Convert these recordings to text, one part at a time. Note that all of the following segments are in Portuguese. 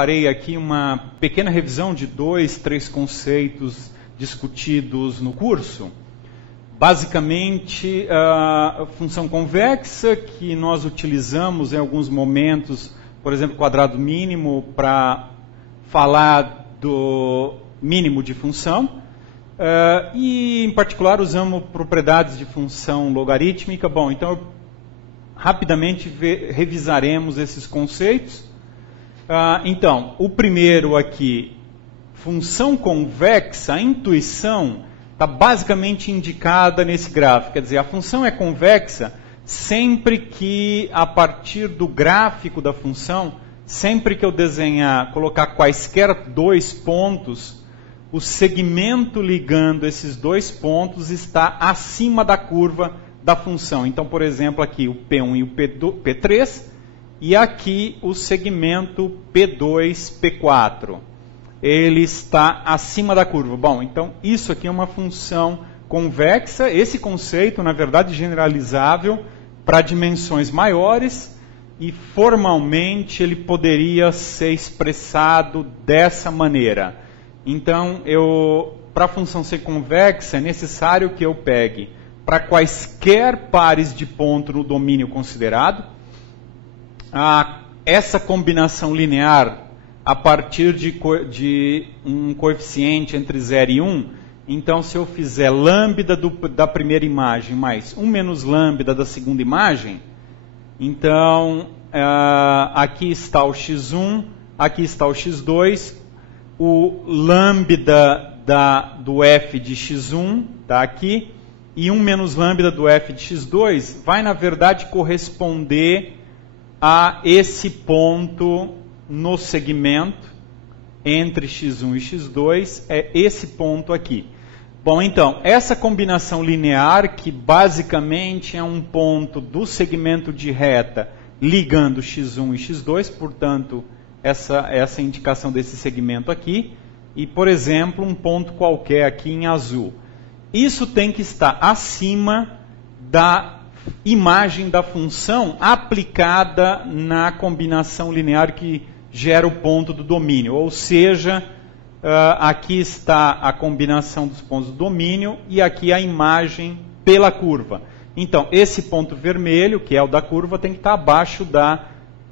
Farei aqui uma pequena revisão de 2, 3 conceitos discutidos no curso. Basicamente, a função convexa, que nós utilizamos em alguns momentos, por exemplo, quadrado mínimo, para falar do mínimo de função. E, em particular, usamos propriedades de função logarítmica. Bom, então, rapidamente revisaremos esses conceitos. Então, o primeiro aqui, função convexa, a intuição está basicamente indicada nesse gráfico. Quer dizer, a função é convexa sempre que, a partir do gráfico da função, sempre que eu desenhar, colocar quaisquer dois pontos, o segmento ligando esses dois pontos está acima da curva da função. Então, por exemplo, aqui o P1 e o P3, e aqui o segmento P2, P4. Ele está acima da curva. Bom, então isso aqui é uma função convexa. Esse conceito, na verdade, generalizável para dimensões maiores, e formalmente ele poderia ser expressado dessa maneira. Então, para a função ser convexa, é necessário que eu pegue para quaisquer pares de ponto no domínio considerado, essa combinação linear a partir de um coeficiente entre 0 e 1, então se eu fizer lambda da primeira imagem mais 1 menos lambda da segunda imagem, então aqui está o x1, aqui está o x2, o lambda do f de x1 está aqui, e 1 menos lambda do f de x2 vai, na verdade, corresponder a esse ponto no segmento entre x1 e x2, é esse ponto aqui. Bom, então, essa combinação linear, que basicamente é um ponto do segmento de reta ligando x1 e x2, portanto, essa indicação desse segmento aqui, e, por exemplo, um ponto qualquer aqui em azul. Isso tem que estar acima da imagem da função aplicada na combinação linear que gera o ponto do domínio. Ou seja, aqui está a combinação dos pontos do domínio e aqui a imagem pela curva. Então, esse ponto vermelho, que é o da curva, tem que estar abaixo da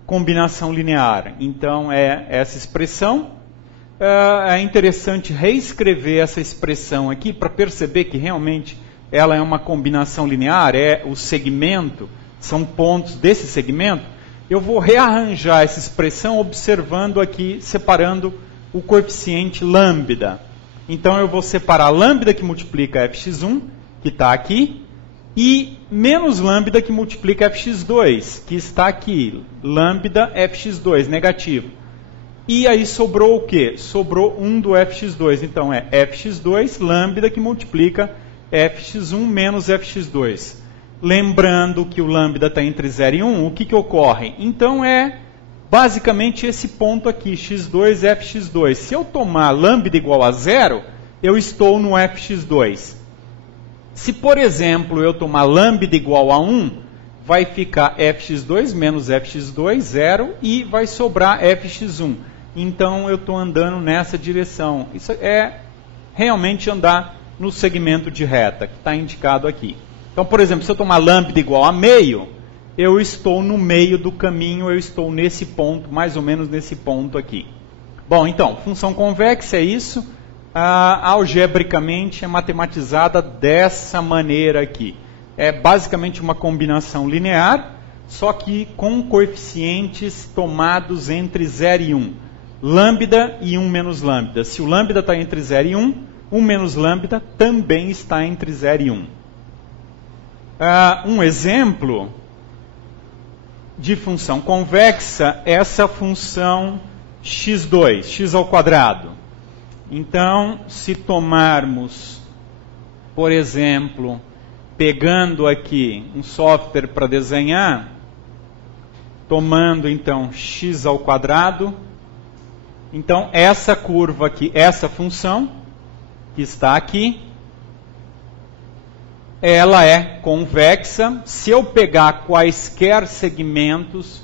combinação linear. Então, é essa expressão. É interessante reescrever essa expressão aqui para perceber que realmente ela é uma combinação linear, é o segmento, são pontos desse segmento. Eu vou rearranjar essa expressão observando aqui, separando o coeficiente lambda. Então eu vou separar lambda que multiplica fx1, que está aqui, e menos lambda que multiplica fx2, que está aqui, lambda fx2, negativo. E aí sobrou o quê? Sobrou 1 do fx2, então é fx2 lambda que multiplica fx1 menos fx2. Lembrando que o lambda está entre 0 e 1, o que ocorre? Então é basicamente esse ponto aqui, x2, fx2. Se eu tomar lambda igual a 0, eu estou no fx2. Se, por exemplo, eu tomar lambda igual a 1, vai ficar fx2 menos fx2, 0, e vai sobrar fx1. Então eu estou andando nessa direção. Isso é realmente andar no segmento de reta, que está indicado aqui. Então, por exemplo, se eu tomar lambda igual a meio, eu estou no meio do caminho, eu estou nesse ponto, mais ou menos nesse ponto aqui. Bom, então, função convexa é isso. Algebricamente é matematizada dessa maneira aqui. É basicamente uma combinação linear, só que com coeficientes tomados entre 0 e 1. Lambda e 1 menos lambda. Se o lambda está entre 0 e 1, 1 menos lambda também está entre 0 e 1. Um exemplo de função convexa é essa função x2, x ao quadrado. Então, se tomarmos, por exemplo, pegando aqui um software para desenhar, tomando então x ao quadrado, então essa curva aqui, essa função, que está aqui, ela é convexa se eu pegar quaisquer segmentos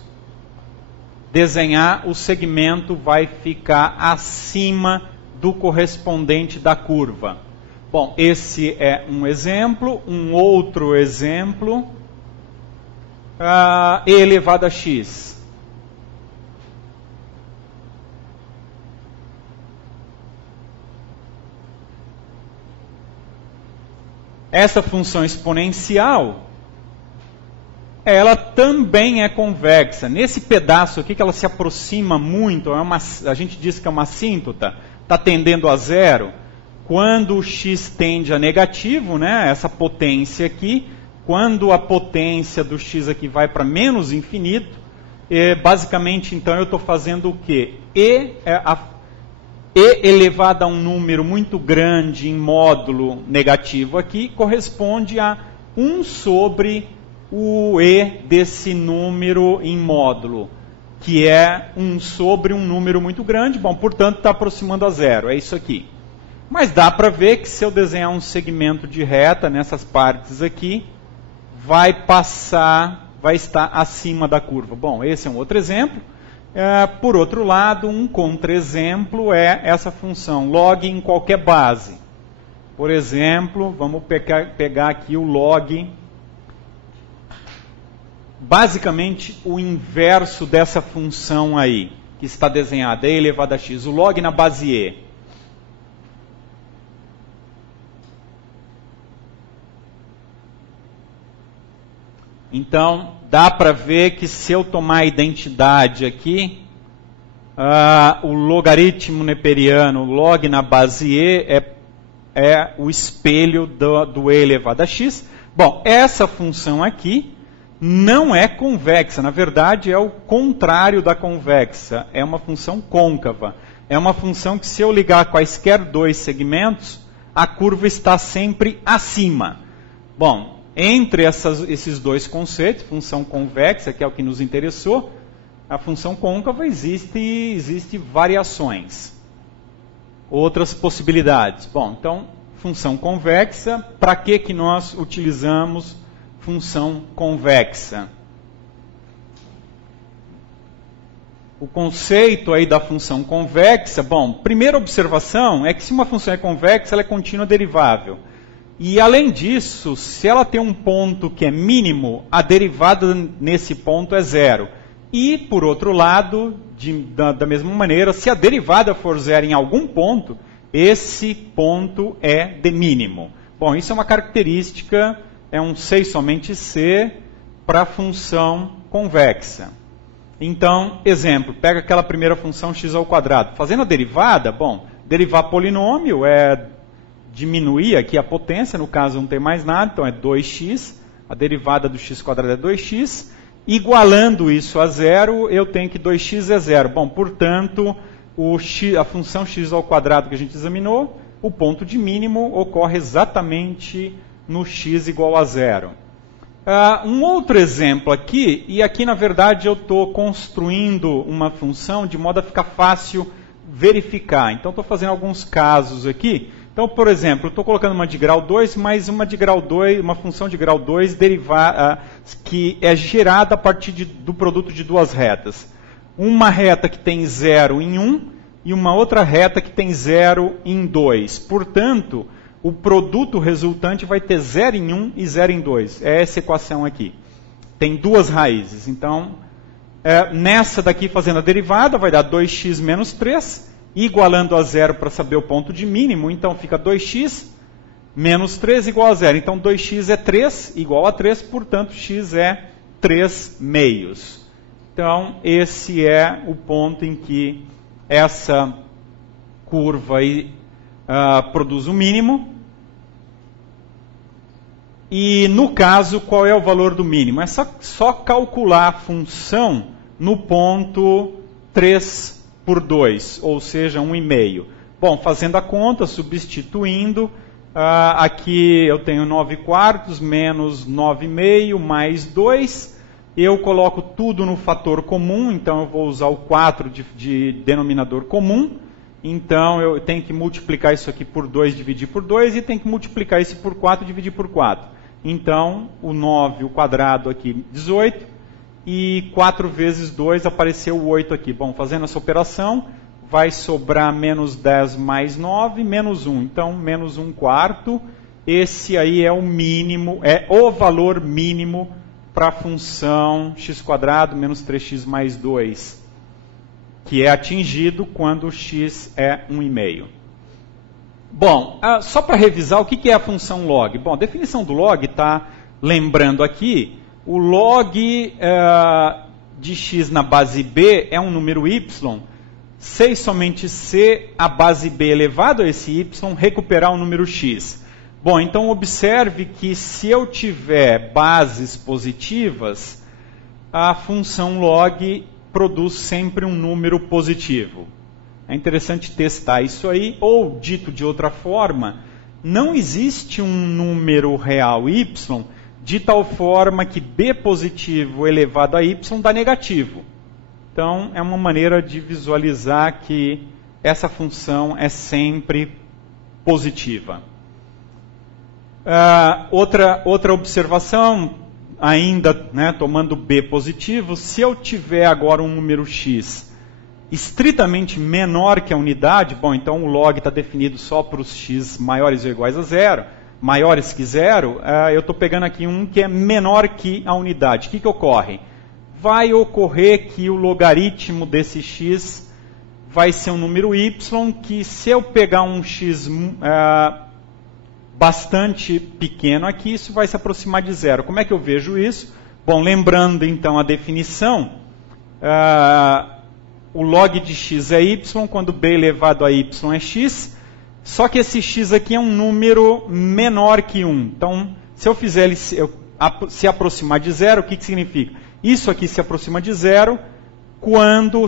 desenhar, o segmento vai ficar acima do correspondente da curva. Bom, esse é um exemplo. Um outro exemplo, e elevado a x. Essa função exponencial, ela também é convexa. Nesse pedaço aqui que ela se aproxima muito, a gente diz que é uma assíntota, está tendendo a zero. Quando o x tende a negativo, né, essa potência aqui, quando a potência do x aqui vai para menos infinito, basicamente então eu estou fazendo o quê? E elevado a um número muito grande em módulo negativo aqui, corresponde a 1 sobre o e desse número em módulo, que é 1 sobre um número muito grande. Bom, portanto, está aproximando a zero, é isso aqui. Mas dá para ver que se eu desenhar um segmento de reta nessas partes aqui, vai estar acima da curva. Bom, esse é um outro exemplo. Por outro lado, um contra-exemplo é essa função log em qualquer base. Por exemplo, vamos pegar aqui o log, basicamente o inverso dessa função aí, que está desenhada, e elevado a x, o log na base e. Então, dá para ver que se eu tomar a identidade aqui, o logaritmo neperiano, log na base e, é o espelho do e elevado a x. Bom, essa função aqui não é convexa, na verdade é o contrário da convexa, é uma função côncava. É uma função que se eu ligar quaisquer dois segmentos, a curva está sempre acima. Bom, entre esses dois conceitos, função convexa, que é o que nos interessou, a função côncava existe variações. Outras possibilidades. Bom, então, função convexa, para que nós utilizamos função convexa? O conceito aí da função convexa, bom, primeira observação é que se uma função é convexa, ela é contínua derivável. E, além disso, se ela tem um ponto que é mínimo, a derivada nesse ponto é zero. E, por outro lado, da mesma maneira, se a derivada for zero em algum ponto, esse ponto é de mínimo. Bom, isso é uma característica, é um C somente C para a função convexa. Então, exemplo, pega aquela primeira função x ao quadrado. Fazendo a derivada, bom, derivar polinômio é diminuir aqui a potência, no caso não tem mais nada, então é 2x, a derivada do x quadrado é 2x, igualando isso a zero, eu tenho que 2x é zero. Bom, portanto, a função x ao quadrado que a gente examinou, o ponto de mínimo ocorre exatamente no x igual a zero. Um outro exemplo aqui, e aqui na verdade eu estou construindo uma função de modo a ficar fácil verificar. Então estou fazendo alguns casos aqui. Então, por exemplo, eu estou colocando uma de grau 2, mas uma de grau 2, uma função de grau 2 que é gerada a partir do produto de duas retas. Uma reta que tem 0 em 1 e uma outra reta que tem 0 em 2. Portanto, o produto resultante vai ter 0 em 1 e 0 em 2. É essa equação aqui. Tem duas raízes. Então, nessa daqui, fazendo a derivada, vai dar 2x menos 3, igualando a zero para saber o ponto de mínimo. Então, fica 2x menos 3 igual a zero. Então, 2x é 3, igual a 3, portanto, x é 3 meios. Então, esse é o ponto em que essa curva aí, produz o mínimo. E, no caso, qual é o valor do mínimo? É só calcular a função no ponto 3 por 2, ou seja, 1,5. Bom, fazendo a conta, substituindo, aqui eu tenho 9 quartos menos 9,5 mais 2. Eu coloco tudo no fator comum, então eu vou usar o 4 de denominador comum. Então eu tenho que multiplicar isso aqui por 2, dividir por 2, e tenho que multiplicar isso por 4, dividir por 4. Então, o 9, o quadrado aqui, 18. e 4 vezes 2 apareceu o 8 aqui. Bom, fazendo essa operação, vai sobrar menos 10 mais 9, menos 1. Então, menos 1 quarto. Esse aí é o mínimo, é o valor mínimo para a função x² menos 3x mais 2, que é atingido quando x é 1,5. Bom, só para revisar, o que é a função log? Bom, a definição do log está, lembrando aqui, o log de x na base b é um número y, se e somente se a base b elevado a esse y recuperar o número x. Bom, então observe que se eu tiver bases positivas, a função log produz sempre um número positivo. É interessante testar isso aí, ou dito de outra forma, não existe um número real y de tal forma que b positivo elevado a y dá negativo. Então, é uma maneira de visualizar que essa função é sempre positiva. Outra observação, ainda tomando b positivo, se eu tiver agora um número x estritamente menor que a unidade, bom, então o log está definido só para os x maiores ou iguais a 0, maiores que 0, eu estou pegando aqui um que é menor que a unidade. O que ocorre? Vai ocorrer que o logaritmo desse x vai ser um número y, que se eu pegar um x bastante pequeno aqui, isso vai se aproximar de 0. Como é que eu vejo isso? Bom, lembrando então a definição, o log de x é y, quando b elevado a y é x, só que esse x aqui é um número menor que 1. Então, se eu fizer ele se aproximar de 0, o que significa? Isso aqui se aproxima de 0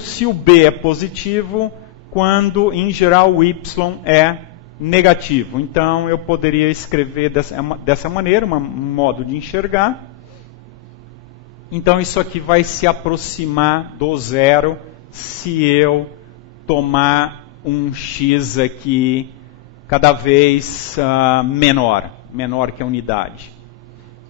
se o b é positivo, quando, em geral, o y é negativo. Então, eu poderia escrever dessa maneira, um modo de enxergar. Então, isso aqui vai se aproximar do 0 se eu tomar um x aqui cada vez menor que a unidade.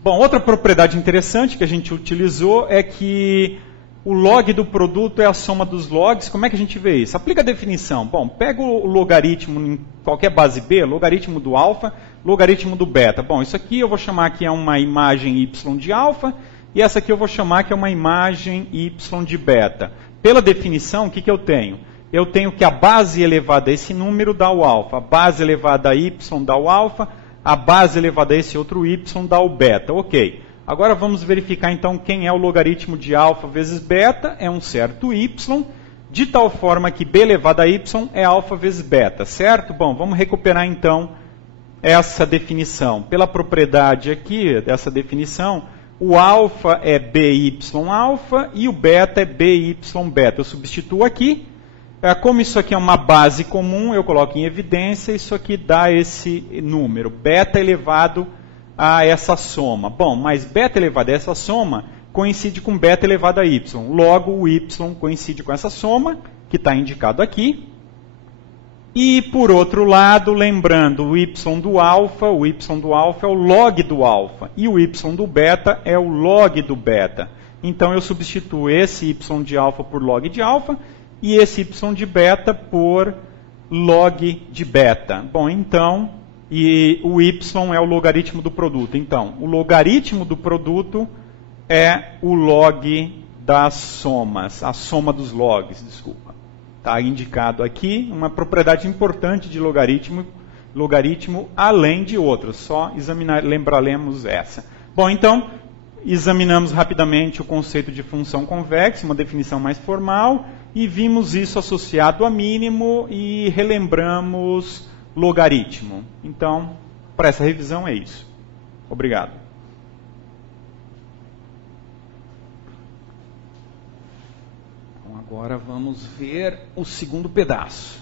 Bom, outra propriedade interessante que a gente utilizou é que o log do produto é a soma dos logs. Como é que a gente vê isso? Aplica a definição. Bom, pega o logaritmo em qualquer base b, logaritmo do alfa, logaritmo do beta. Bom, isso aqui eu vou chamar que é uma imagem y de alfa, e essa aqui eu vou chamar que é uma imagem y de beta. Pela definição, o que eu tenho? Eu tenho que a base elevada a esse número dá o alfa, a base elevada a y dá o alfa, a base elevada a esse outro y dá o beta. Ok. Agora vamos verificar então quem é o logaritmo de alfa vezes beta, é um certo y, de tal forma que b elevado a y é alfa vezes beta, certo? Bom, vamos recuperar então essa definição. Pela propriedade aqui dessa definição, o alfa é by alfa e o beta é by beta. Eu substituo aqui. Como isso aqui é uma base comum, eu coloco em evidência, isso aqui dá esse número, beta elevado a essa soma. Bom, mas beta elevado a essa soma coincide com beta elevado a y. Logo, o y coincide com essa soma, que está indicado aqui. E, por outro lado, lembrando, o y do alfa é o log do alfa. E o y do beta é o log do beta. Então, eu substituo esse y de alfa por log de alfa e esse y de beta por log de beta. Bom, então, e o y é o logaritmo do produto. Então, o logaritmo do produto é o log das somas, a soma dos logs, desculpa. Está indicado aqui uma propriedade importante de logaritmo além de outras. Só lembraremos essa. Bom, então, examinamos rapidamente o conceito de função convexa, uma definição mais formal, e vimos isso associado a mínimo e relembramos logaritmo. Então, para essa revisão é isso. Obrigado. Então, agora vamos ver o segundo pedaço.